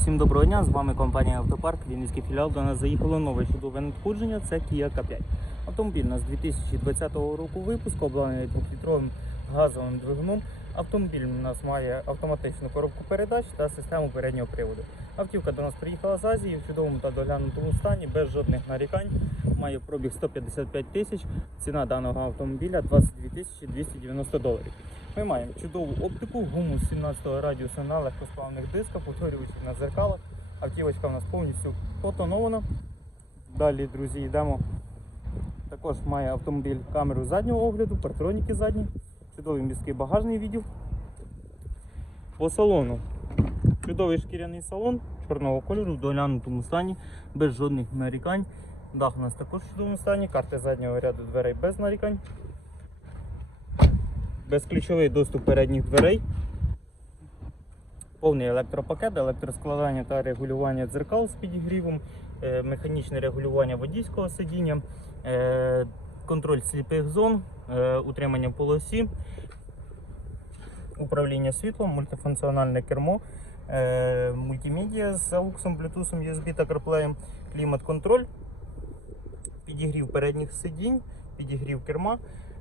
Всім доброго дня, з вами компанія Автопарк, Вінницький філіал. До нас заїхало нове чудове надходження, це Kia K5. Автомобіль у нас 2020 року випуску, обладнаний 2-літровим газовим двигуном. Автомобіль у нас має автоматичну коробку передач та систему переднього приводу. Автівка до нас приїхала з Азії в чудовому та доглянутому стані, без жодних нарікань. Має пробіг 155 тисяч. Ціна даного автомобіля 22 тисячі 290 доларів. Ми маємо чудову оптику, гуму 17-го радіуса на легкосплавних дисках, повторюючи на зеркалах. Автівочка у нас повністю потонована. Далі, друзі, йдемо. Також має автомобіль камеру заднього огляду, партроніки задні, чудовий міський багажний відділ. По салону. Чудовий шкіряний салон чорного кольору в доглянутому стані, без жодних нарікань. Дах у нас також в чудовому стані, карти заднього ряду дверей без нарікань. Безключовий доступ передніх дверей. Повний електропакет, електроскладання та регулювання дзеркал з підігрівом, е, механічне регулювання водійського сидіння, е, контроль сліпих зон, утримання в полосі, управління світлом, мультифункціональне кермо, е, мультимедіа з ауксом, Bluetooth, USB та CarPlay, клімат-контроль, підігрів передніх сидінь, підігрів керма е,